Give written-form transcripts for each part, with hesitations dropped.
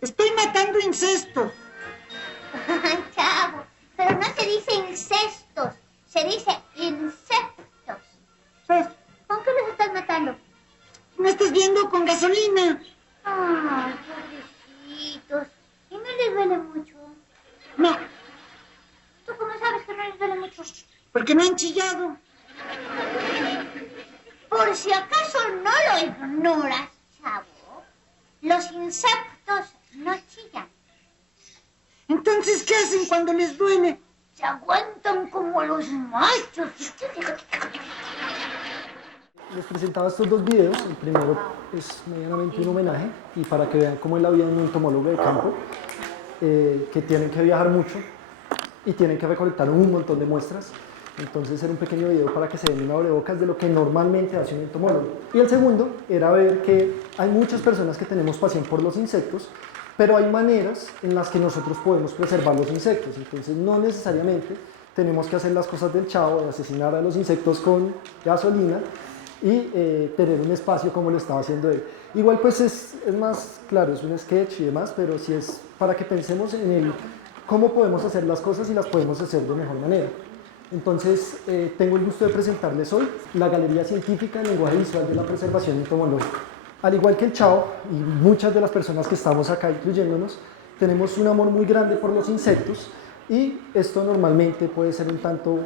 Estoy matando insectos. Ay, chavo, pero no se dice incestos, se dice insectos. ¿Sabes? ¿Con qué los estás matando? ¿Me estás viendo con gasolina? Ay, pobrecitos. ¿Y no les duele mucho? No, ¿Tú cómo sabes que no les duele mucho? porque no han chillado. Por si acaso no lo ignoras, chavo, los insectos no chillan. Entonces, ¿qué hacen cuando les duele? Se aguantan como los machos. Les presentaba estos dos videos. El primero es medianamente un homenaje y para que vean cómo es la vida de un entomólogo de campo, que tienen que viajar mucho y tienen que recolectar un montón de muestras. Entonces era un pequeño video para que se den una abrebocas de lo que normalmente hace un entomólogo. Y el segundo era ver que hay muchas personas que tenemos pasión por los insectos, pero hay maneras en las que nosotros podemos preservar los insectos. Entonces no necesariamente tenemos que hacer las cosas del Chavo, de asesinar a los insectos con gasolina y tener un espacio como lo estaba haciendo él. Igual pues es más, claro, es un sketch y demás, pero sí es para que pensemos en el cómo podemos hacer las cosas y las podemos hacer de mejor manera. Entonces, tengo el gusto de presentarles hoy la Galería Científica en Lenguaje Visual de la Preservación Entomológica. Al igual que el Chavo y muchas de las personas que estamos acá, incluyéndonos, tenemos un amor muy grande por los insectos y esto normalmente puede ser un tanto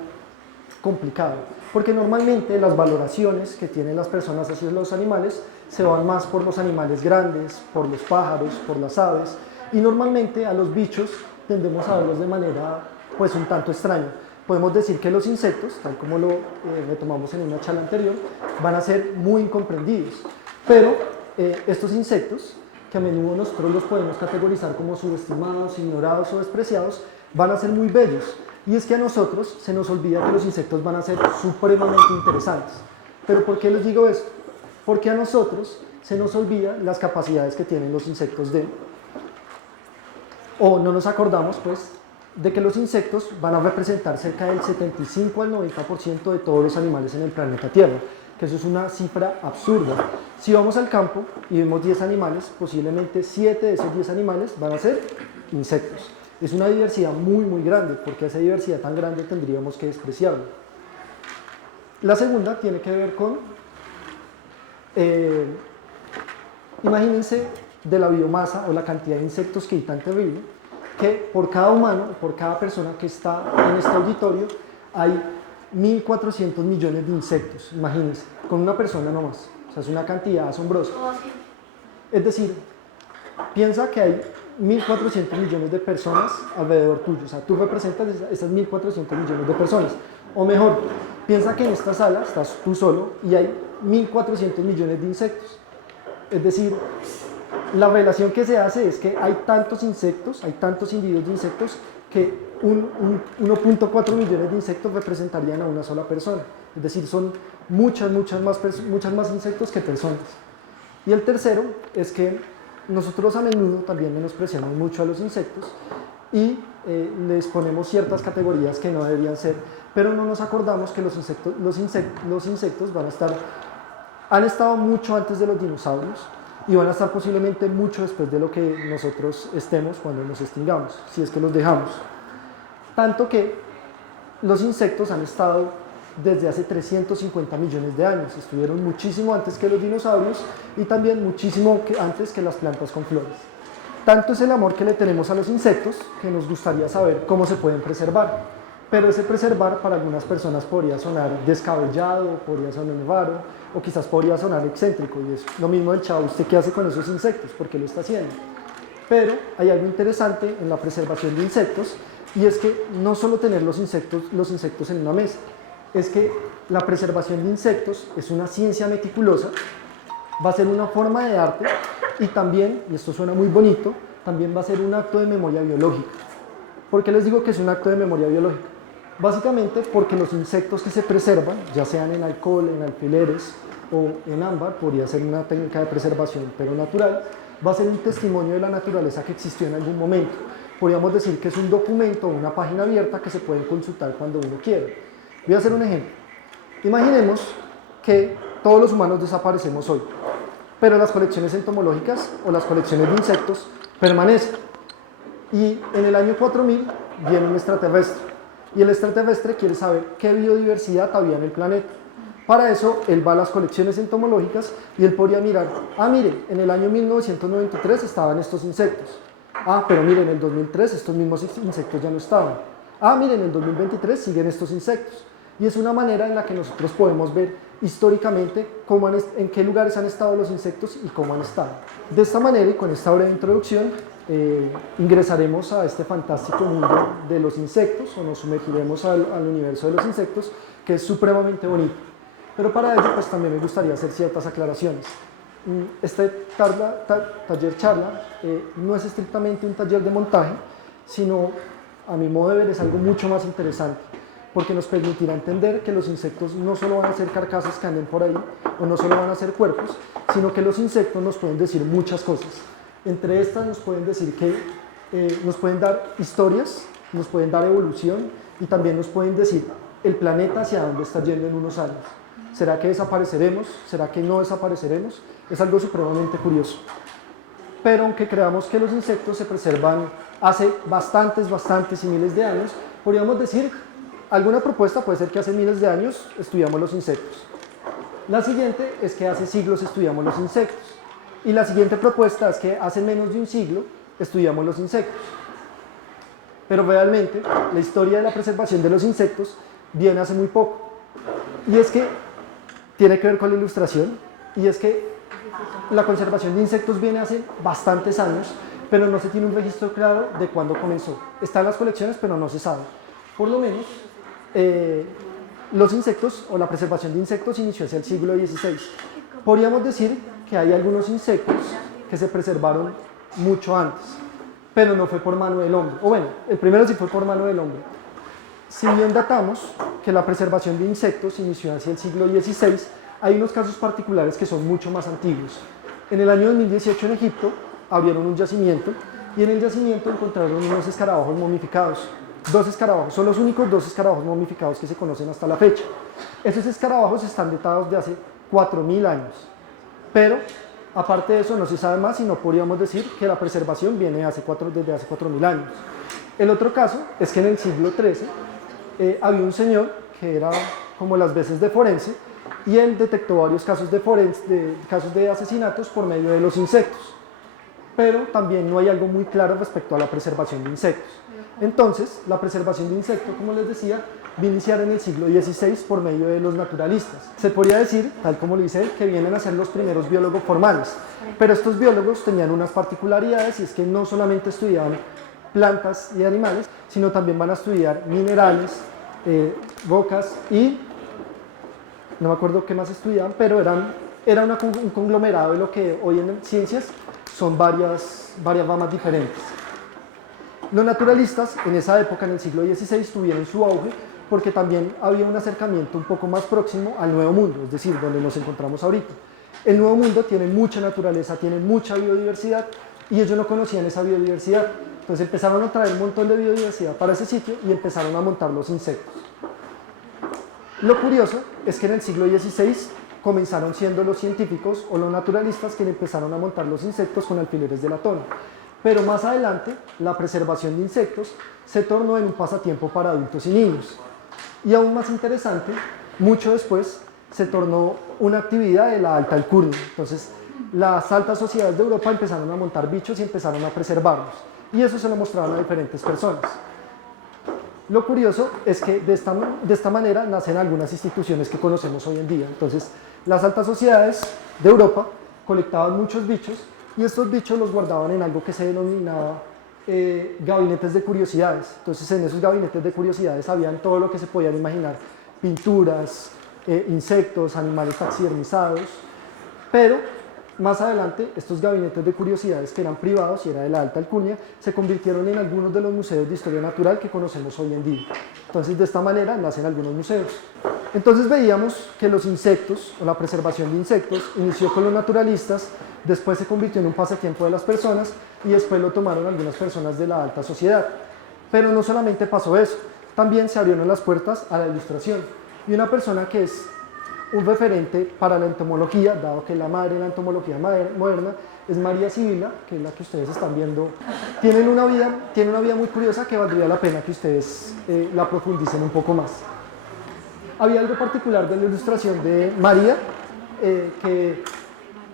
complicado, porque normalmente las valoraciones que tienen las personas hacia los animales se van más por los animales grandes, por los pájaros, por las aves, y normalmente a los bichos tendemos a verlos de manera pues un tanto extraña. Podemos decir que los insectos, tal como lo retomamos en una charla anterior, van a ser muy incomprendidos, pero estos insectos, que a menudo nosotros los podemos categorizar como subestimados, ignorados o despreciados, van a ser muy bellos. Y es que a nosotros se nos olvida que los insectos van a ser supremamente interesantes. ¿Pero por qué les digo esto? Porque a nosotros se nos olvida las capacidades que tienen los insectos o no nos acordamos pues de que los insectos van a representar cerca del 75 al 90% de todos los animales en el planeta Tierra, que eso es una cifra absurda. Si vamos al campo y vemos 10 animales, posiblemente 7 de esos 10 animales van a ser insectos. Es una diversidad muy, muy grande, porque esa diversidad tan grande tendríamos que despreciarla. La segunda tiene que ver con, imagínense de la biomasa o la cantidad de insectos que hay tan terrible, que por cada humano, por cada persona que está en este auditorio, hay 1.400 millones de insectos, imagínense, con una persona nomás. O sea, es una cantidad asombrosa. Es decir, piensa que hay 1.400 millones de personas alrededor tuyo. O sea, tú representas esas 1.400 millones de personas. O mejor, piensa que en esta sala estás tú solo y hay 1.400 millones de insectos. Es decir, la relación que se hace es que hay tantos insectos, hay tantos individuos de insectos que 1.4 millones de insectos representarían a una sola persona. Es decir, son muchas más insectos que personas. Y el tercero es que nosotros a menudo también menospreciamos mucho a los insectos y les ponemos ciertas categorías que no deberían ser, pero no nos acordamos que los insectos han estado mucho antes de los dinosaurios y van a estar posiblemente mucho después de lo que nosotros estemos cuando nos extingamos, si es que los dejamos. Tanto que los insectos han estado desde hace 350 millones de años, estuvieron muchísimo antes que los dinosaurios y también muchísimo antes que las plantas con flores. Tanto es el amor que le tenemos a los insectos que nos gustaría saber cómo se pueden preservar, pero ese preservar para algunas personas podría sonar descabellado, podría sonar raro o quizás podría sonar excéntrico, y es lo mismo del Chavo. ¿Usted qué hace con esos insectos? ¿Por qué lo está haciendo? Pero hay algo interesante en la preservación de insectos y es que no solo tener los insectos en una mesa, es que la preservación de insectos es una ciencia meticulosa, va a ser una forma de arte y también, y esto suena muy bonito, también va a ser un acto de memoria biológica. ¿Por qué les digo que es un acto de memoria biológica? Básicamente porque los insectos que se preservan, ya sean en alcohol, en alfileres o en ámbar, podría ser una técnica de preservación, pero natural, va a ser un testimonio de la naturaleza que existió en algún momento. Podríamos decir que es un documento o una página abierta que se puede consultar cuando uno quiera. Voy a hacer un ejemplo. Imaginemos que todos los humanos desaparecemos hoy, pero las colecciones entomológicas o las colecciones de insectos permanecen. Y en el año 4000 viene un extraterrestre, y el extraterrestre quiere saber qué biodiversidad había en el planeta. Para eso, él va a las colecciones entomológicas y él podría mirar, mire, en el año 1993 estaban estos insectos. Pero mire, en el 2003 estos mismos insectos ya no estaban. Mire, en el 2023 siguen estos insectos. Y es una manera en la que nosotros podemos ver históricamente en qué lugares han estado los insectos y cómo han estado. De esta manera y con esta breve introducción, ingresaremos a este fantástico mundo de los insectos, o nos sumergiremos al universo de los insectos, que es supremamente bonito. Pero para ello, pues también me gustaría hacer ciertas aclaraciones. Este taller charla no es estrictamente un taller de montaje, sino, a mi modo de ver, es algo mucho más interesante, porque nos permitirá entender que los insectos no solo van a ser carcasas que anden por ahí, o no solo van a ser cuerpos, sino que los insectos nos pueden decir muchas cosas. Entre estas nos pueden decir que nos pueden dar historias, nos pueden dar evolución, y también nos pueden decir el planeta hacia dónde está yendo en unos años. ¿Será que desapareceremos? ¿Será que no desapareceremos? Es algo supremamente curioso. Pero aunque creamos que los insectos se preservan hace bastantes y miles de años, podríamos decir, alguna propuesta puede ser que hace miles de años estudiamos los insectos. La siguiente es que hace siglos estudiamos los insectos. Y la siguiente propuesta es que hace menos de un siglo estudiamos los insectos. Pero realmente la historia de la preservación de los insectos viene hace muy poco. Y es que tiene que ver con la ilustración, y es que la conservación de insectos viene hace bastantes años, pero no se tiene un registro claro de cuándo comenzó. Está en las colecciones, pero no se sabe. Por lo menos, los insectos o la preservación de insectos inició hacia el siglo XVI. Podríamos decir que hay algunos insectos que se preservaron mucho antes, pero no fue por mano del hombre. O bueno, el primero sí fue por mano del hombre. Si bien datamos que la preservación de insectos inició hacia el siglo XVI, hay unos casos particulares que son mucho más antiguos. En el año 2018 en Egipto abrieron un yacimiento, y en el yacimiento encontraron unos escarabajos momificados. 2 escarabajos, son los únicos 2 escarabajos momificados que se conocen hasta la fecha. Esos escarabajos están datados de hace 4000 años, pero aparte de eso no se sabe más, y no podríamos decir que la preservación viene desde hace 4000 años. El otro caso es que en el siglo XIII había un señor que era como las veces de forense, y él detectó varios casos de asesinatos por medio de los insectos. Pero también no hay algo muy claro respecto a la preservación de insectos. Entonces, la preservación de insectos, como les decía, va a iniciar en el siglo XVI por medio de los naturalistas. Se podría decir, tal como lo dice él, que vienen a ser los primeros biólogos formales. Pero estos biólogos tenían unas particularidades, y es que no solamente estudiaban plantas y animales, sino también van a estudiar minerales, rocas, y no me acuerdo qué más estudiaban, pero era un conglomerado de lo que hoy en ciencias son varias ramas diferentes. Los naturalistas en esa época, en el siglo XVI, tuvieron su auge porque también había un acercamiento un poco más próximo al Nuevo Mundo, es decir, donde nos encontramos ahorita. El Nuevo Mundo tiene mucha naturaleza, tiene mucha biodiversidad, y ellos no conocían esa biodiversidad. Entonces empezaron a traer un montón de biodiversidad para ese sitio y empezaron a montar los insectos. Lo curioso es que en el siglo XVI comenzaron siendo los científicos o los naturalistas quienes empezaron a montar los insectos con alfileres de latón. Pero más adelante, la preservación de insectos se tornó en un pasatiempo para adultos y niños. Y aún más interesante, mucho después se tornó una actividad de la alta alcurnia. Entonces, las altas sociedades de Europa empezaron a montar bichos y empezaron a preservarlos. Y eso se lo mostraron a diferentes personas. Lo curioso es que de esta manera nacen algunas instituciones que conocemos hoy en día. Entonces, las altas sociedades de Europa colectaban muchos bichos, y estos bichos los guardaban en algo que se denominaba gabinetes de curiosidades. Entonces, en esos gabinetes de curiosidades habían todo lo que se podían imaginar: pinturas, insectos, animales taxidermizados. Pero más adelante, estos gabinetes de curiosidades, que eran privados y era de la alta alcurnia, se convirtieron en algunos de los museos de historia natural que conocemos hoy en día. Entonces, de esta manera nacen algunos museos. Entonces veíamos que los insectos, o la preservación de insectos, inició con los naturalistas, después se convirtió en un pasatiempo de las personas y después lo tomaron algunas personas de la alta sociedad. Pero no solamente pasó eso, también se abrieron las puertas a la ilustración. Y una persona que es un referente para la entomología, dado que la madre de la entomología moderna es María Sibila, que es la que ustedes están viendo. Tiene una vida muy curiosa que valdría la pena que ustedes la profundicen un poco más. Había algo particular de la ilustración de María, que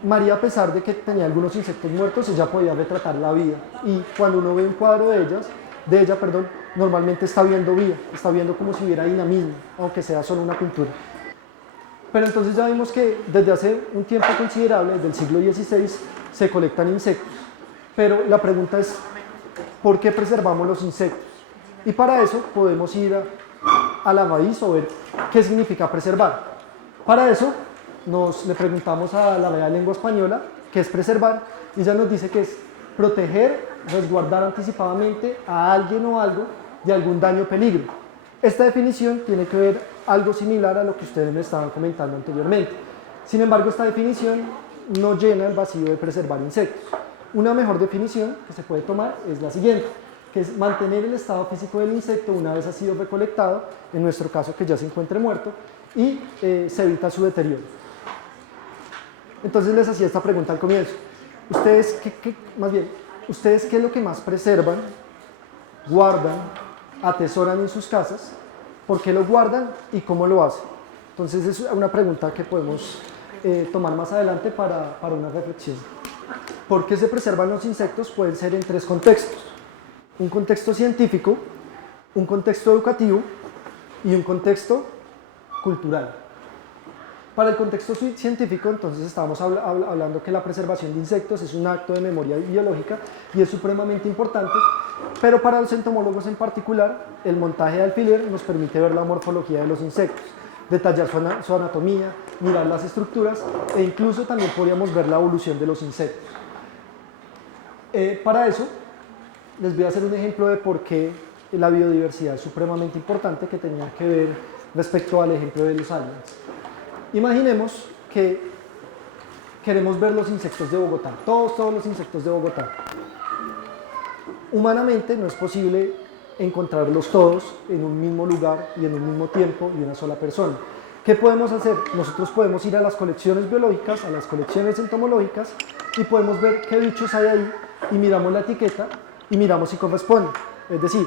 María, a pesar de que tenía algunos insectos muertos, ella podía retratar la vida. Y cuando uno ve un cuadro de ella, normalmente está viendo vida, está viendo como si hubiera dinamismo, aunque sea solo una pintura. Pero entonces ya vimos que desde hace un tiempo considerable, desde el siglo XVI, se colectan insectos. Pero la pregunta es, ¿por qué preservamos los insectos? Y para eso podemos ir a la raíz o ver qué significa preservar. Para eso le preguntamos a la Real Lengua Española qué es preservar, y ella nos dice que es proteger, resguardar anticipadamente a alguien o algo de algún daño o peligro. Esta definición tiene que ver algo similar a lo que ustedes me estaban comentando anteriormente. Sin embargo, esta definición no llena el vacío de preservar insectos. Una mejor definición que se puede tomar es la siguiente, que es mantener el estado físico del insecto una vez ha sido recolectado, en nuestro caso que ya se encuentre muerto, y se evita su deterioro. Entonces les hacía esta pregunta al comienzo. ¿Ustedes qué es lo que más preservan, guardan, atesoran en sus casas? ¿Por qué lo guardan y cómo lo hacen? Entonces es una pregunta que podemos tomar más adelante para una reflexión. ¿Por qué se preservan los insectos? Pueden ser en tres contextos. Un contexto científico, un contexto educativo y un contexto cultural. Para el contexto científico, entonces estábamos hablando que la preservación de insectos es un acto de memoria biológica y es supremamente importante, pero para los entomólogos en particular, el montaje de alfiler nos permite ver la morfología de los insectos, detallar su anatomía, mirar las estructuras e incluso también podríamos ver la evolución de los insectos. Para eso, les voy a hacer un ejemplo de por qué la biodiversidad es supremamente importante, que tenía que ver respecto al ejemplo de los aliens. Imaginemos que queremos ver los insectos de Bogotá, todos los insectos de Bogotá. Humanamente no es posible encontrarlos todos en un mismo lugar y en un mismo tiempo y una sola persona. ¿Qué podemos hacer? Nosotros podemos ir a las colecciones biológicas, a las colecciones entomológicas y podemos ver qué bichos hay ahí y miramos la etiqueta y miramos si corresponde. Es decir,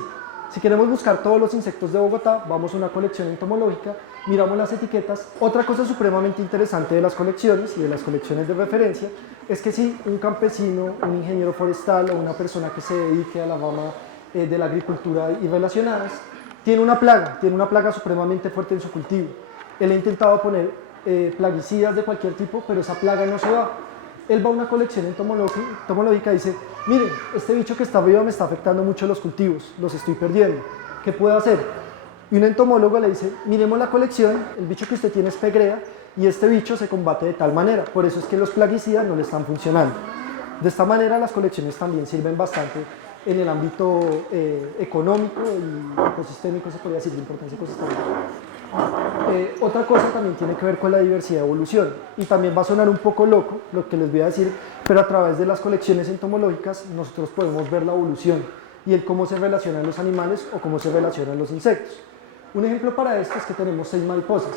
si queremos buscar todos los insectos de Bogotá, vamos a una colección entomológica, miramos las etiquetas. Otra cosa supremamente interesante de las colecciones y de las colecciones de referencia es que si un campesino, un ingeniero forestal o una persona que se dedique a la rama de la agricultura y relacionadas, tiene una plaga supremamente fuerte en su cultivo. Él ha intentado poner plaguicidas de cualquier tipo, pero esa plaga no se va. Él va a una colección entomológica y dice, miren, este bicho que está arriba me está afectando mucho los cultivos, los estoy perdiendo, ¿qué puedo hacer? Y un entomólogo le dice, miremos la colección, el bicho que usted tiene es pegrea y este bicho se combate de tal manera, por eso es que los plaguicidas no le están funcionando. De esta manera las colecciones también sirven bastante en el ámbito económico y ecosistémico, se podría decir, de importancia ecosistémica. Otra cosa también tiene que ver con la diversidad de evolución, y también va a sonar un poco loco lo que les voy a decir, pero a través de las colecciones entomológicas nosotros podemos ver la evolución y el cómo se relacionan los animales o cómo se relacionan los insectos. Un ejemplo para esto es que tenemos 6 mariposas.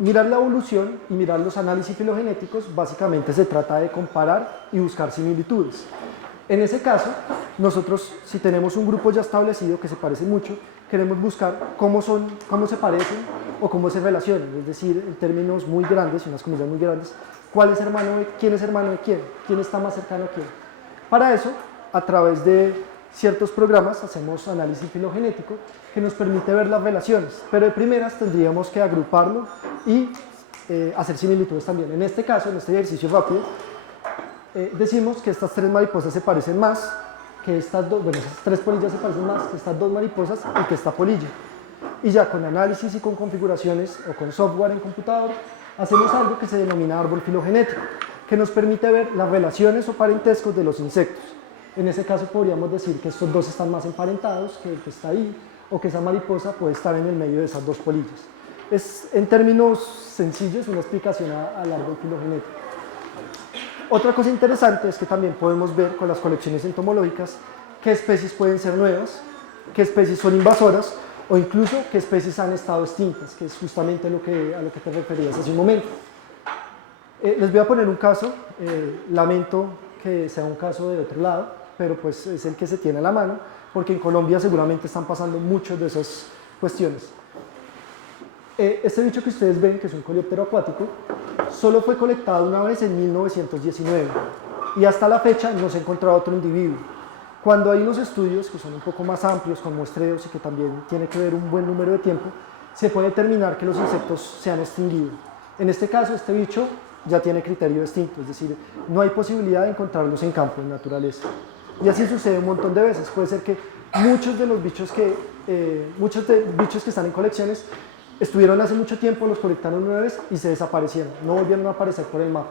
Mirar la evolución y mirar los análisis filogenéticos básicamente se trata de comparar y buscar similitudes. En ese caso, nosotros, si tenemos un grupo ya establecido que se parece mucho, queremos buscar cómo se parecen o cómo se relacionan, es decir, en términos muy grandes, unas comillas muy grandes, quién es hermano de quién está más cercano a quién. Para eso, a través de ciertos programas, hacemos análisis filogenético que nos permite ver las relaciones, pero de primeras tendríamos que agruparlo y hacer similitudes también. En este caso, en este ejercicio rápido, decimos que estas 3 mariposas se parecen más, que esas 3 polillas se parecen más que estas 2 mariposas y que esta polilla. Y ya con análisis y con configuraciones o con software en computador, hacemos algo que se denomina árbol filogenético, que nos permite ver las relaciones o parentescos de los insectos. En ese caso podríamos decir que estos 2 están más emparentados que el que está ahí, o que esa mariposa puede estar en el medio de esas dos polillas. Es, en términos sencillos, una explicación al árbol filogenético. Otra cosa interesante es que también podemos ver con las colecciones entomológicas qué especies pueden ser nuevas, qué especies son invasoras o incluso qué especies han estado extintas, que es justamente a lo que te referías hace un momento. Les voy a poner un caso, lamento que sea un caso de otro lado, pero pues es el que se tiene a la mano, porque en Colombia seguramente están pasando muchas de esas cuestiones. Este bicho que ustedes ven, que es un coleóptero acuático, solo fue colectado una vez en 1919 y hasta la fecha no se ha encontrado otro individuo. Cuando hay unos estudios que son un poco más amplios, con muestreos y que también tiene que ver un buen número de tiempo, se puede determinar que los insectos se han extinguido. En este caso, este bicho ya tiene criterio extinto, es decir, no hay posibilidad de encontrarlos en campo, en naturaleza. Y así sucede un montón de veces. Puede ser que muchos de bichos que están en colecciones estuvieron hace mucho tiempo, los colectaron una vez y se desaparecieron, no volvieron a aparecer por el mapa.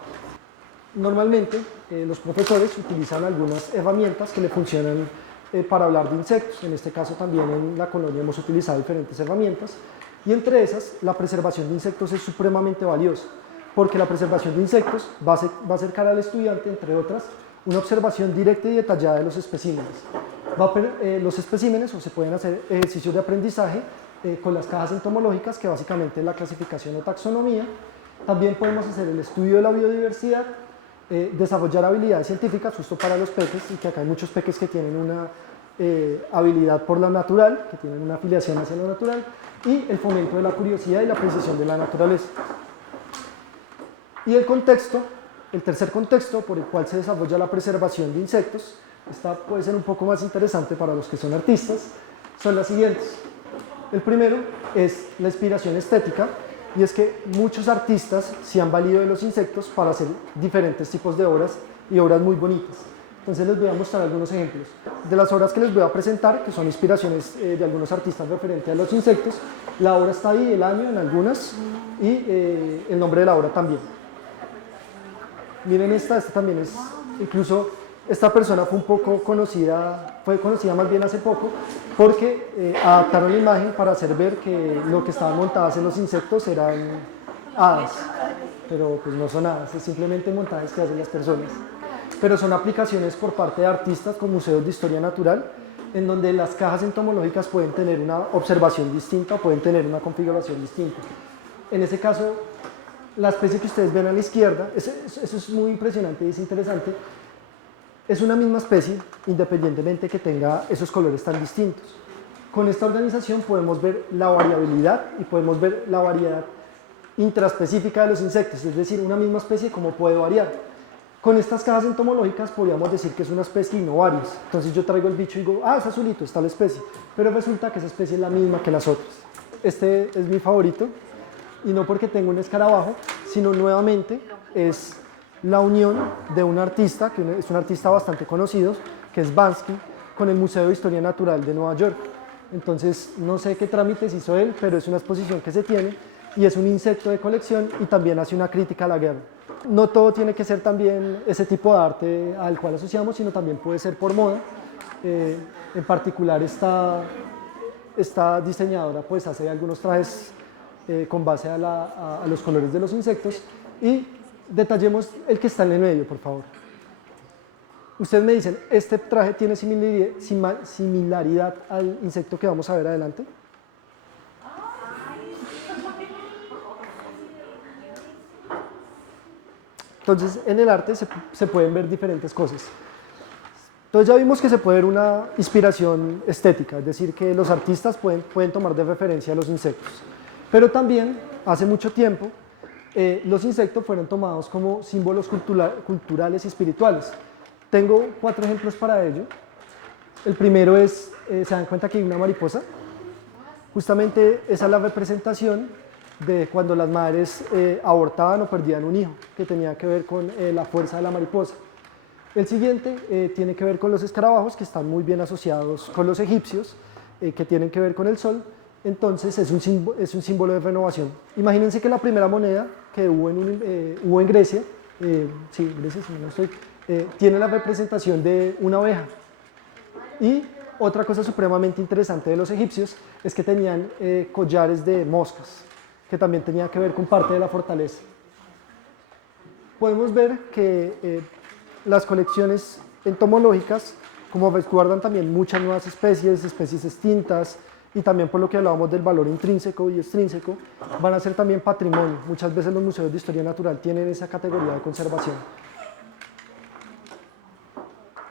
Normalmente los profesores utilizan algunas herramientas que le funcionan para hablar de insectos. En este caso también en la colonia hemos utilizado diferentes herramientas y entre esas la preservación de insectos es supremamente valiosa, porque la preservación de insectos va a acercar al estudiante, entre otras, una observación directa y detallada de los especímenes. Los especímenes o se pueden hacer ejercicios de aprendizaje con las cajas entomológicas, que básicamente es la clasificación o taxonomía. También podemos hacer el estudio de la biodiversidad, desarrollar habilidades científicas justo para los peques, y que acá hay muchos peques que tienen una habilidad por lo natural, que tienen una afiliación hacia lo natural, y el fomento de la curiosidad y la apreciación de la naturaleza. Y el tercer contexto por el cual se desarrolla la preservación de insectos, esta puede ser un poco más interesante para los que son artistas, son las siguientes. El primero es la inspiración estética, y es que muchos artistas se han valido de los insectos para hacer diferentes tipos de obras y obras muy bonitas. Entonces les voy a mostrar algunos ejemplos. De las obras que les voy a presentar, que son inspiraciones de algunos artistas referentes a los insectos, la obra está ahí, el año en algunas, y el nombre de la obra también. Miren esta también es, incluso esta persona fue conocida más bien hace poco, porque adaptaron la imagen para hacer ver que lo que estaban montadas en los insectos eran hadas, pero pues no son hadas, es simplemente montajes que hacen las personas. Pero son aplicaciones por parte de artistas con museos de historia natural, en donde las cajas entomológicas pueden tener una observación distinta o pueden tener una configuración distinta. En ese caso, la especie que ustedes ven a la izquierda, eso es muy impresionante y es interesante, es una misma especie, independientemente que tenga esos colores tan distintos. Con esta organización podemos ver la variabilidad y podemos ver la variedad intraespecífica de los insectos, es decir, una misma especie cómo puede variar. Con estas cajas entomológicas podríamos decir que es una especie y no varias. Entonces yo traigo el bicho y digo, es azulito, está la especie, pero resulta que esa especie es la misma que las otras. Este es mi favorito, y no porque tenga un escarabajo, sino nuevamente es la unión de un artista, que es un artista bastante conocido, que es Banksy, con el Museo de Historia Natural de Nueva York. Entonces, no sé qué trámites hizo él, pero es una exposición que se tiene, y es un insecto de colección, y también hace una crítica a la guerra. No todo tiene que ser también ese tipo de arte al cual asociamos, sino también puede ser por moda. En particular, esta diseñadora pues hace algunos trajes con base a los colores de los insectos, y detallemos el que está en el medio, por favor. Ustedes me dicen, ¿este traje tiene similaridad al insecto que vamos a ver adelante? Entonces, en el arte se pueden ver diferentes cosas. Entonces ya vimos que se puede ver una inspiración estética, es decir, que los artistas pueden tomar de referencia a los insectos. Pero también, hace mucho tiempo, los insectos fueron tomados como símbolos culturales y espirituales. Tengo 4 ejemplos para ello. El primero es, ¿se dan cuenta que hay una mariposa? Justamente esa es la representación de cuando las madres abortaban o perdían un hijo, que tenía que ver con la fuerza de la mariposa. El siguiente tiene que ver con los escarabajos, que están muy bien asociados con los egipcios, que tienen que ver con el sol. Entonces es un símbolo de renovación. Imagínense que la primera moneda que hubo en Grecia, Grecia, si no estoy, tiene la representación de una oveja. Y Otra cosa supremamente interesante de los egipcios es que tenían collares de moscas, que también tenía que ver con parte de la fortaleza. Podemos ver que las colecciones entomológicas, como ves, guardan también muchas nuevas especies, especies extintas, y también por lo que hablábamos del valor intrínseco y extrínseco, van a ser también patrimonio. Muchas veces los museos de historia natural tienen esa categoría de conservación.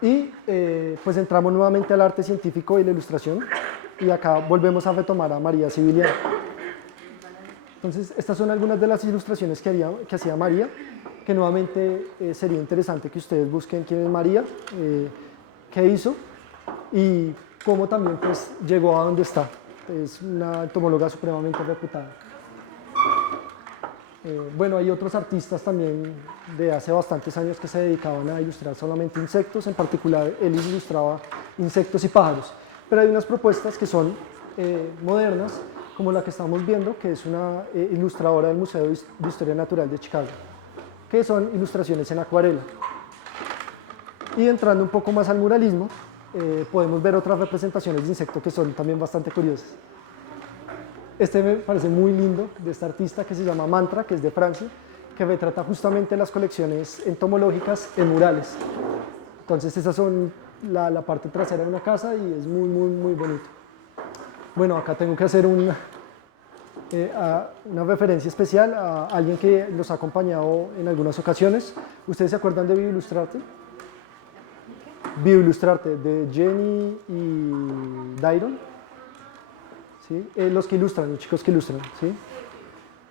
Y pues entramos nuevamente al arte científico y la ilustración, y acá volvemos a retomar a María Sibiliano. Entonces, estas son algunas de las ilustraciones que hacía María, que nuevamente sería interesante que ustedes busquen quién es María, qué hizo y cómo también pues, llegó a donde está. Es una entomóloga supremamente reputada. Bueno, hay otros artistas también de hace bastantes años que se dedicaban a ilustrar solamente insectos, en particular él ilustraba insectos y pájaros, pero hay unas propuestas que son modernas, como la que estamos viendo, que es una ilustradora del Museo de Historia Natural de Chicago, que son ilustraciones en acuarela. Y entrando un poco más al muralismo, podemos ver otras representaciones de insectos que son también bastante curiosas. Este me parece muy lindo, de esta artista que se llama Mantra, que es de Francia, que retrata justamente las colecciones entomológicas en murales. Entonces, esas son la parte trasera de una casa y es muy, muy, muy bonito. Bueno, acá tengo que hacer una referencia especial a alguien que nos ha acompañado en algunas ocasiones. ¿Ustedes se acuerdan de Bioilustrarte? Bioilustrarte, de Jenny y Dairon. ¿Sí? Los que ilustran, los chicos que ilustran. ¿Sí?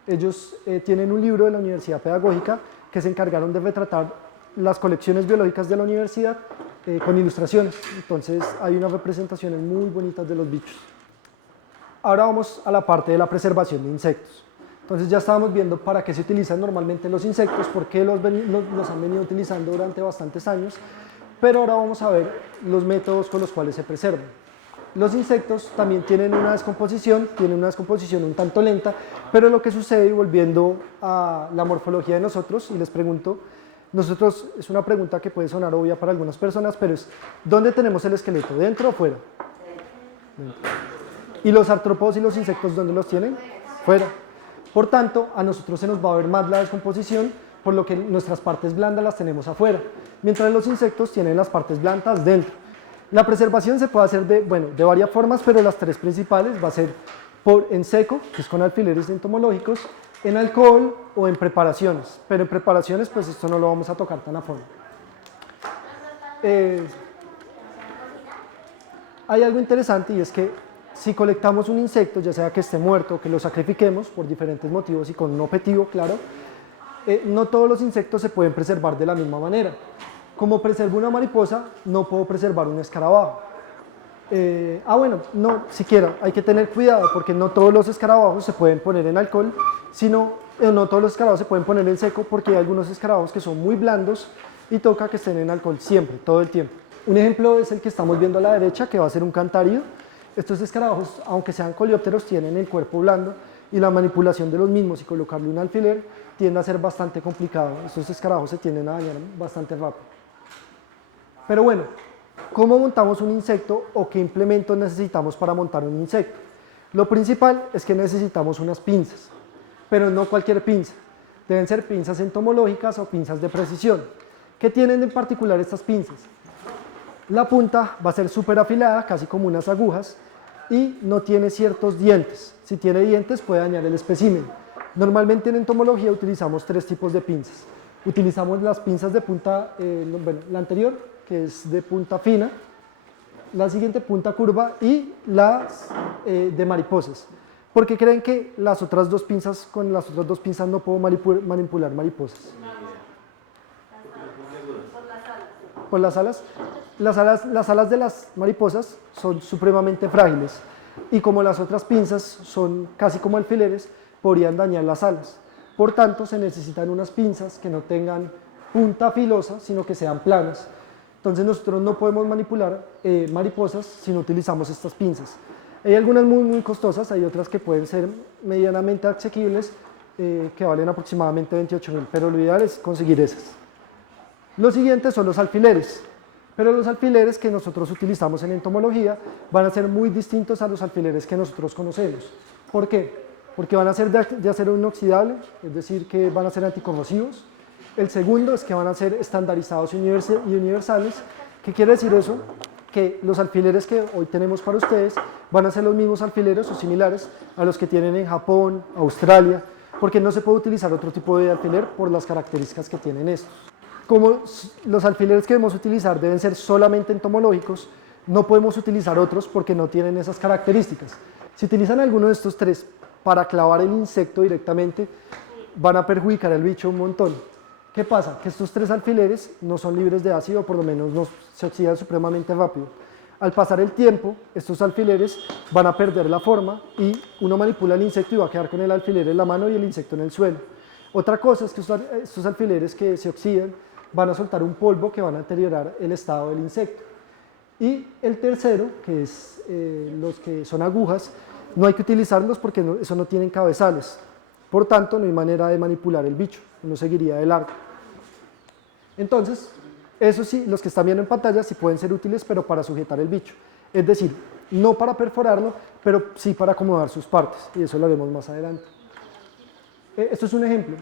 Ellos tienen un libro de la Universidad Pedagógica que se encargaron de retratar las colecciones biológicas de la universidad con ilustraciones. Entonces hay unas representaciones muy bonitas de los bichos. Ahora vamos a la parte de la preservación de insectos. Entonces ya estábamos viendo para qué se utilizan normalmente los insectos, por qué los han venido utilizando durante bastantes años, pero ahora vamos a ver los métodos con los cuales se preservan. Los insectos también tienen una descomposición un tanto lenta, pero lo que sucede, y volviendo a la morfología de nosotros, y les pregunto, nosotros, es una pregunta que puede sonar obvia para algunas personas, pero es, ¿dónde tenemos el esqueleto? ¿Dentro o fuera? Dentro. ¿Y los artrópodos y los insectos dónde los tienen? Fuera. Por tanto, a nosotros se nos va a ver más la descomposición, por lo que nuestras partes blandas las tenemos afuera, mientras los insectos tienen las partes blandas dentro. La preservación se puede hacer de varias formas, pero las tres principales va a ser en seco, que es con alfileres entomológicos, en alcohol o en preparaciones. Pero en preparaciones, pues esto no lo vamos a tocar tan a fondo. Hay algo interesante y es que si colectamos un insecto, ya sea que esté muerto o que lo sacrifiquemos por diferentes motivos y con un objetivo claro, no todos los insectos se pueden preservar de la misma manera. Como preservo una mariposa, no puedo preservar un escarabajo. No siquiera, hay que tener cuidado porque no todos los escarabajos se pueden poner en alcohol, no todos los escarabajos se pueden poner en seco porque hay algunos escarabajos que son muy blandos y toca que estén en alcohol siempre, todo el tiempo. Un ejemplo es el que estamos viendo a la derecha, que va a ser un cantario. Estos escarabajos, aunque sean coleópteros, tienen el cuerpo blando y la manipulación de los mismos y colocarle un alfiler tiende a ser bastante complicado. Estos escarabajos se tienden a dañar bastante rápido. Pero bueno, ¿cómo montamos un insecto o qué implementos necesitamos para montar un insecto? Lo principal es que necesitamos unas pinzas, pero no cualquier pinza. Deben ser pinzas entomológicas o pinzas de precisión. ¿Qué tienen en particular estas pinzas? La punta va a ser súper afilada, casi como unas agujas, y no tiene ciertos dientes. Si tiene dientes puede dañar el espécimen. Normalmente en entomología utilizamos tres tipos de pinzas. Utilizamos las pinzas de punta, la anterior, que es de punta fina, la siguiente punta curva y las de mariposas. Porque creen que con las otras dos pinzas no puedo manipular mariposas. ¿Por las alas? Las alas de las mariposas son supremamente frágiles y como las otras pinzas son casi como alfileres, podrían dañar las alas. Por tanto, se necesitan unas pinzas que no tengan punta filosa, sino que sean planas. Entonces nosotros no podemos manipular mariposas si no utilizamos estas pinzas. Hay algunas muy, muy costosas, hay otras que pueden ser medianamente asequibles, que valen aproximadamente 28.000, pero lo ideal es conseguir esas. Los siguientes son los alfileres. Pero los alfileres que nosotros utilizamos en entomología van a ser muy distintos a los alfileres que nosotros conocemos. ¿Por qué? Porque van a ser de acero inoxidable, es decir, que van a ser anticorrosivos. El segundo es que van a ser estandarizados y universales. ¿Qué quiere decir eso? Que los alfileres que hoy tenemos para ustedes van a ser los mismos alfileres o similares a los que tienen en Japón, Australia, porque no se puede utilizar otro tipo de alfiler por las características que tienen estos. Como los alfileres que debemos utilizar deben ser solamente entomológicos, no podemos utilizar otros porque no tienen esas características. Si utilizan alguno de estos tres para clavar el insecto directamente, van a perjudicar al bicho un montón. ¿Qué pasa? Que estos tres alfileres no son libres de ácido, por lo menos no se oxidan supremamente rápido. Al pasar el tiempo, estos alfileres van a perder la forma y uno manipula el insecto y va a quedar con el alfiler en la mano y el insecto en el suelo. Otra cosa es que estos alfileres que se oxidan van a soltar un polvo que van a deteriorar el estado del insecto. Y el tercero, que es los que son agujas, no hay que utilizarlos porque eso no tienen cabezales. Por tanto, no hay manera de manipular el bicho, no seguiría de largo. Entonces, eso sí, los que están viendo en pantalla sí pueden ser útiles, pero para sujetar el bicho. Es decir, no para perforarlo, pero sí para acomodar sus partes, y eso lo haremos más adelante. Esto es un ejemplo.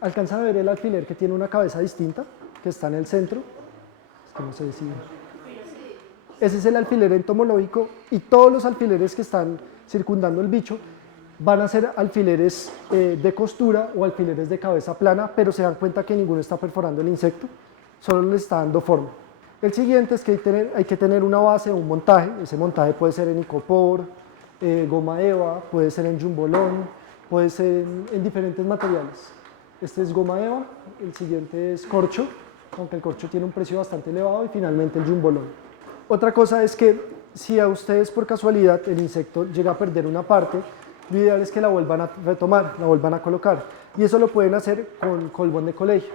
¿Alcanzan a ver el alfiler que tiene una cabeza distinta, que está en el centro? Es que no sé si... Ese es el alfiler entomológico, y todos los alfileres que están circundando el bicho van a ser alfileres de costura o alfileres de cabeza plana, pero se dan cuenta que ninguno está perforando el insecto, solo le está dando forma. El siguiente es que hay que tener una base o un montaje. Ese montaje puede ser en icopor, goma eva, puede ser en jumbolón, puede ser en diferentes materiales. Este es goma eva, el siguiente es corcho, aunque el corcho tiene un precio bastante elevado, y finalmente el jumbolón. Otra cosa es que si a ustedes por casualidad el insecto llega a perder una parte, lo ideal es que la vuelvan a retomar, la vuelvan a colocar, y eso lo pueden hacer con colbón de colegio.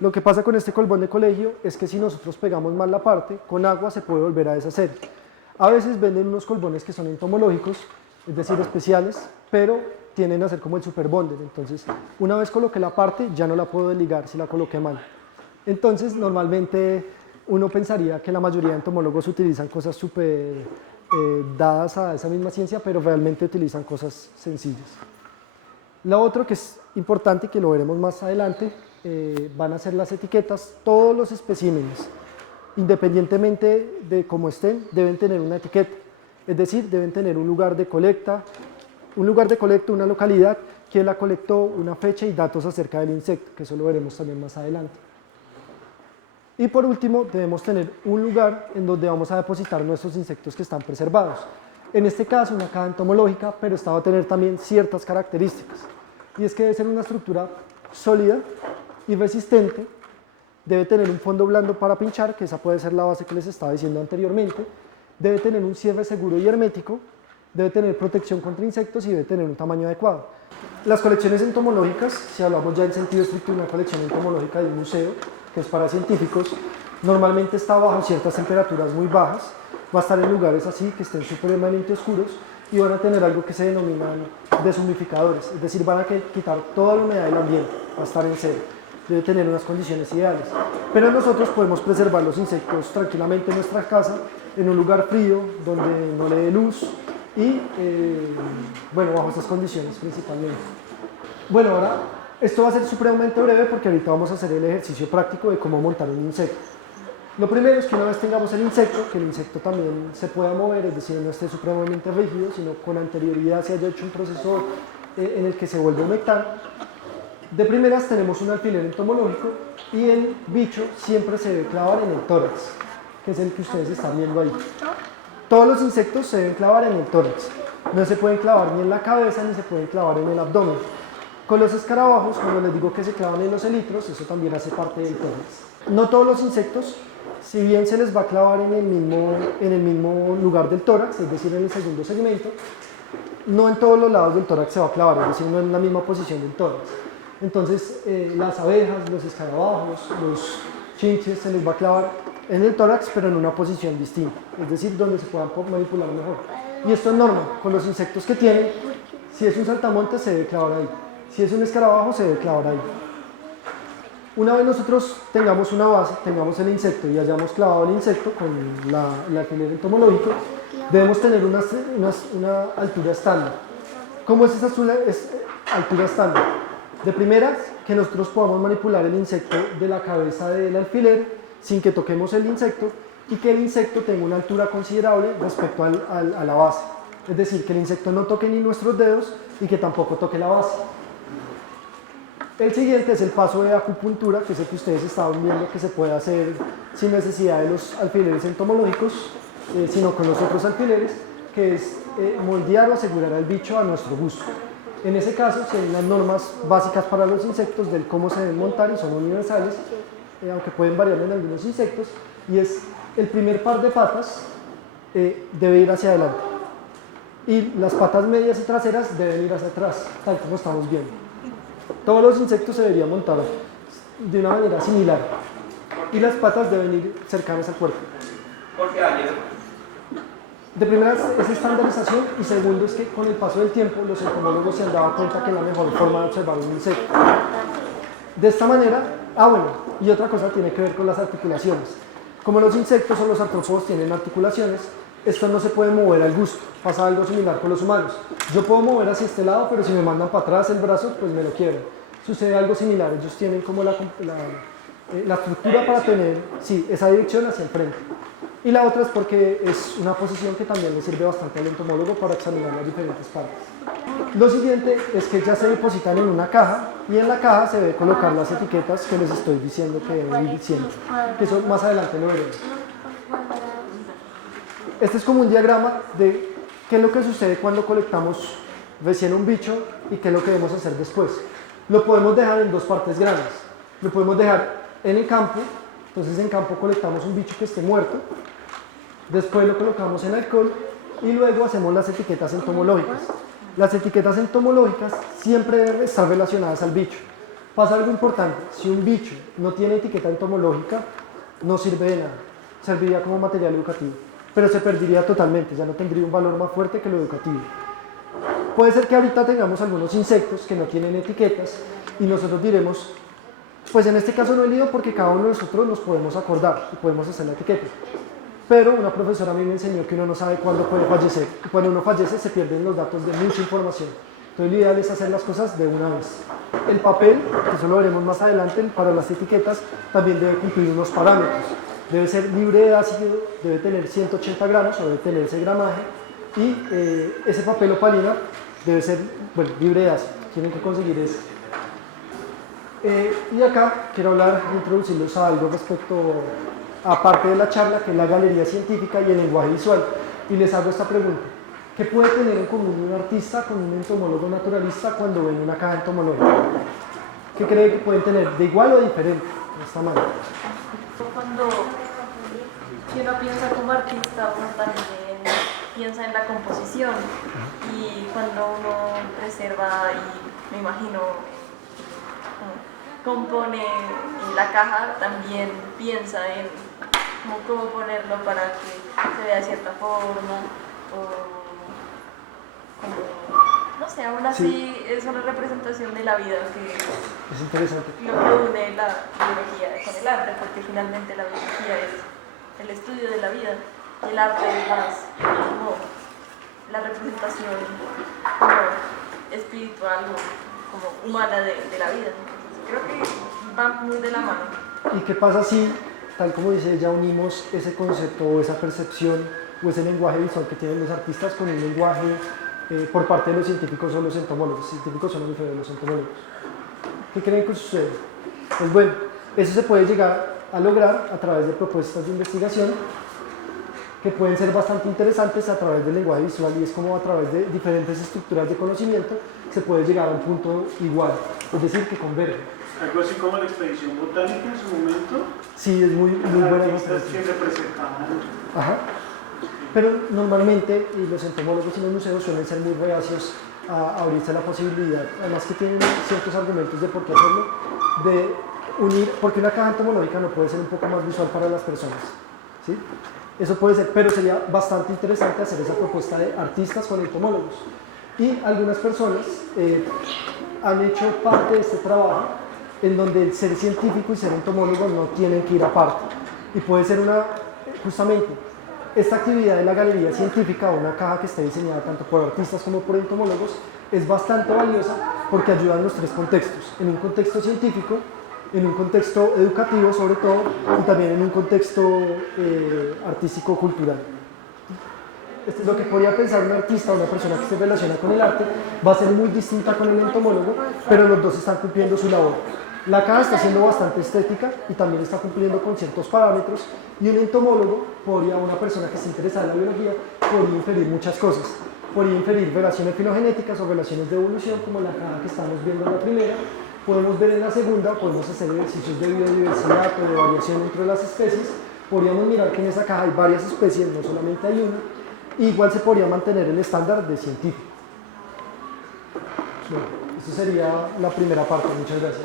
Lo que pasa con este colbón de colegio es que si nosotros pegamos mal la parte, con agua se puede volver a deshacer. A veces venden unos colbones que son entomológicos, es decir, especiales, pero tienden a ser como el super bonder. Entonces, una vez coloqué la parte, ya no la puedo desligar si la coloqué mal. Entonces, normalmente uno pensaría que la mayoría de entomólogos utilizan cosas súper dadas a esa misma ciencia, pero realmente utilizan cosas sencillas. Lo otro que es importante y que lo veremos más adelante, van a ser las etiquetas. Todos los especímenes, independientemente de cómo estén, deben tener una etiqueta, es decir, deben tener un lugar de colecta, una localidad, quién la colectó, una fecha y datos acerca del insecto, que eso lo veremos también más adelante. Y por último, debemos tener un lugar en donde vamos a depositar nuestros insectos que están preservados. En este caso, una caja entomológica, pero esta va a tener también ciertas características. Y es que debe ser una estructura sólida y resistente, debe tener un fondo blando para pinchar, que esa puede ser la base que les estaba diciendo anteriormente, debe tener un cierre seguro y hermético, debe tener protección contra insectos y debe tener un tamaño adecuado. Las colecciones entomológicas, si hablamos ya en sentido estricto de una colección entomológica de un museo, que es para científicos, normalmente está bajo ciertas temperaturas muy bajas, va a estar en lugares así que estén supremamente oscuros y van a tener algo que se denominan deshumificadores, es decir, van a quitar toda la humedad del ambiente, va a estar en cero, debe tener unas condiciones ideales. Pero nosotros podemos preservar los insectos tranquilamente en nuestra casa, en un lugar frío, donde no le dé luz y, bueno, bajo estas condiciones principalmente. Bueno, ahora esto va a ser supremamente breve porque ahorita vamos a hacer el ejercicio práctico de cómo montar un insecto. Lo primero es que una vez tengamos el insecto, que el insecto también se pueda mover, es decir, no esté supremamente rígido, sino con anterioridad se haya hecho un proceso en el que se vuelve humectar. De primeras tenemos un alfiler entomológico y el bicho siempre se debe clavar en el tórax, que es el que ustedes están viendo ahí. Todos los insectos se deben clavar en el tórax, no se pueden clavar ni en la cabeza ni se pueden clavar en el abdomen. Con los escarabajos, cuando les digo que se clavan en los elitros, eso también hace parte del tórax. No todos los insectos, si bien se les va a clavar en el mismo lugar del tórax, es decir, en el segundo segmento, no en todos los lados del tórax se va a clavar, es decir, no en la misma posición del tórax. Entonces, las abejas, los escarabajos, los chinches, se les va a clavar en el tórax, pero en una posición distinta, es decir, donde se puedan manipular mejor. Y esto es normal, con los insectos que tienen, si es un saltamontes se debe clavar ahí, si es un escarabajo se debe clavar ahí. Una vez nosotros tengamos una base, tengamos el insecto y hayamos clavado el insecto con el alfiler entomológico, debemos tener una altura estándar. ¿Cómo es esa altura estándar? De primera, que nosotros podamos manipular el insecto de la cabeza del alfiler sin que toquemos el insecto y que el insecto tenga una altura considerable respecto a la base. Es decir, que el insecto no toque ni nuestros dedos y que tampoco toque la base. El siguiente es el paso de acupuntura, que es el que ustedes estaban viendo que se puede hacer sin necesidad de los alfileres entomológicos, sino con los otros alfileres, que es moldear o asegurar al bicho a nuestro gusto. En ese caso, se dan las normas básicas para los insectos del cómo se deben montar y son universales, aunque pueden variar en algunos insectos, y es el primer par de patas debe ir hacia adelante y las patas medias y traseras deben ir hacia atrás, tal como estamos viendo. Todos los insectos se deberían montar de una manera similar y las patas deben ir cercanas al cuerpo. De primera es estandarización y segundo es que con el paso del tiempo los entomólogos se han dado cuenta que es la mejor forma de observar un insecto. De esta manera, bueno, y otra cosa tiene que ver con las articulaciones. Como los insectos o los artrópodos tienen articulaciones, esto no se puede mover al gusto. Pasa algo similar con los humanos. Yo puedo mover hacia este lado, pero si me mandan para atrás el brazo, pues me lo quiebran. Sucede algo similar. Ellos tienen como la estructura para tener, sí, esa dirección hacia el frente. Y la otra es porque es una posición que también le sirve bastante al entomólogo para examinar las diferentes partes. Lo siguiente es que ya se depositan en una caja y en la caja se debe colocar las etiquetas que les estoy diciendo que deben ir diciendo, que eso más adelante lo veremos. Este es como un diagrama de qué es lo que sucede cuando colectamos recién un bicho y qué es lo que debemos hacer después. Lo podemos dejar en dos partes grandes. Lo podemos dejar en el campo, entonces en campo colectamos un bicho que esté muerto, después lo colocamos en alcohol y luego hacemos las etiquetas entomológicas. Las etiquetas entomológicas siempre deben estar relacionadas al bicho. Pasa algo importante, si un bicho no tiene etiqueta entomológica, no sirve de nada, serviría como material educativo, pero se perdería totalmente, ya no tendría un valor más fuerte que lo educativo. Puede ser que ahorita tengamos algunos insectos que no tienen etiquetas y nosotros diremos, pues en este caso no he leído porque cada uno de nosotros nos podemos acordar y podemos hacer la etiqueta. Pero una profesora a mí me enseñó que uno no sabe cuándo puede fallecer y cuando uno fallece se pierden los datos de mucha información. Entonces lo ideal es hacer las cosas de una vez. El papel, que eso lo veremos más adelante, para las etiquetas también debe cumplir unos parámetros. Debe ser libre de ácido, debe tener 180 gramos o debe tener ese gramaje y ese papel opalina debe ser libre de ácido. Tienen que conseguir eso. Y acá quiero introducirlos a algo respecto a parte de la charla, que es la galería científica y el lenguaje visual. Y les hago esta pregunta. ¿Qué puede tener en común un artista con un entomólogo naturalista cuando ven una caja entomológica? ¿Qué creen que pueden tener de igual o diferente de esta manera? Cuando uno piensa como artista, uno también piensa en la composición y cuando uno reserva y me imagino compone en la caja, también piensa en cómo ponerlo para que se vea de cierta forma o no sé, aún así sí. Es una representación de la vida que es interesante. Lo que une la biología con el arte, porque finalmente la biología es el estudio de la vida y el arte es más como la representación como espiritual o como humana de la vida. Entonces, creo que van muy de la mano. ¿Y qué pasa si, tal como dice ella, unimos ese concepto o esa percepción o ese lenguaje visual que tienen los artistas con un lenguaje por parte de los científicos o los entomólogos? Los científicos son los diferentes de los entomólogos. ¿Qué creen que sucede? Pues bueno, eso se puede llegar a lograr a través de propuestas de investigación que pueden ser bastante interesantes a través del lenguaje visual y es como a través de diferentes estructuras de conocimiento se puede llegar a un punto igual, es decir, que convergen. Algo así como la expedición botánica en su momento. Sí, es muy buena. Artistas que representaban. Ajá. Pero normalmente los entomólogos y los museos suelen ser muy reacios a abrirse la posibilidad, además que tienen ciertos argumentos de por qué hacerlo, de unir, porque una caja entomológica no puede ser un poco más visual para las personas, ¿sí? Eso puede ser, pero sería bastante interesante hacer esa propuesta de artistas con entomólogos. Y algunas personas han hecho parte de este trabajo en donde el ser científico y ser entomólogo no tienen que ir aparte. Y puede ser justamente, esta actividad de la galería científica, una caja que está diseñada tanto por artistas como por entomólogos, es bastante valiosa porque ayuda en los tres contextos, en un contexto científico, en un contexto educativo sobre todo, y también en un contexto artístico-cultural. Esto es lo que podría pensar un artista o una persona que se relaciona con el arte, va a ser muy distinta con el entomólogo, pero los dos están cumpliendo su labor. La caja está siendo bastante estética y también está cumpliendo con ciertos parámetros, y un entomólogo, una persona que esté interesada en la biología, podría inferir muchas cosas. Podría inferir relaciones filogenéticas o relaciones de evolución, como la caja que estamos viendo en la primera. Podemos ver en la segunda, podemos hacer ejercicios de biodiversidad o de variación dentro de las especies. Podríamos mirar que en esa caja hay varias especies, no solamente hay una. Igual se podría mantener el estándar de científico. Bueno, eso sería la primera parte. Muchas gracias.